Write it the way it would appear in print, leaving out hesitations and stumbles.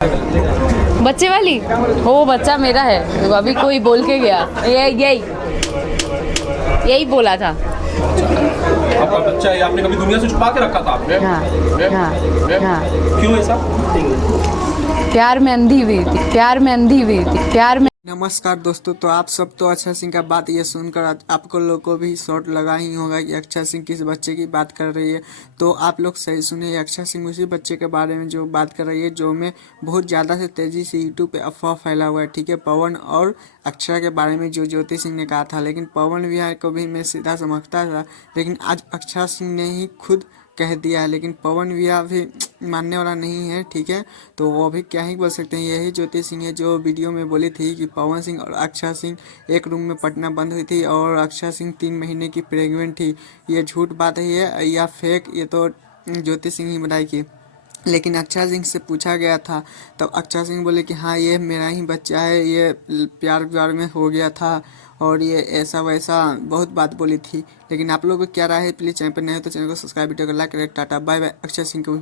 बच्चे वाली वो बच्चा मेरा है, अभी कोई बोल के गया, यही बोला था। आपका बच्चा है, आपने कभी दुनिया से छुपा के रखा था आपने? हाँ, हाँ। क्यों ऐसा? प्यार में अंधी हुई थी, प्यार में। नमस्कार दोस्तों, तो आप सब तो अक्षय सिंह का बात ये सुनकर आपको लोग को भी शॉर्ट लगा ही होगा कि अक्षय सिंह किस बच्चे की बात कर रही है। तो आप लोग सही सुने, अक्षय सिंह उसी बच्चे के बारे में जो बात कर रही है, जो में बहुत ज़्यादा से तेज़ी से यूट्यूब पे अफवाह फैला हुआ है। ठीक है, पवन और अक्षय के बारे में जो ज्योति सिंह ने कहा था, लेकिन पवन विहार को भी मैं सीधा समझता था, लेकिन आज अक्षय सिंह ने ही खुद कह दिया है। लेकिन पवन विहार भी मानने वाला नहीं है। ठीक है, तो वो भी क्या ही बोल सकते हैं। यही ज्योति सिंह है जो वीडियो में बोली थी कि पवन सिंह और अक्षय सिंह एक रूम में पटना बंद हुई थी और अक्षय सिंह 3 महीने की प्रेग्नेंट थी। ये झूठ बात है या फेक, ये तो ज्योति सिंह ही बताएगी। लेकिन अक्षय सिंह से पूछा गया था तो अक्षय सिंह बोले कि हाँ, ये मेरा ही बच्चा है, ये प्यार व्यार में हो गया था और ये ऐसा वैसा बहुत बात बोली थी। लेकिन आप लोगों को क्या राय है? प्लीज़ चैनल पर नए हो तो चैनल को सब्सक्राइब, वीडियो को लाइक करें। Tata bye bye. Akshay Singh को भी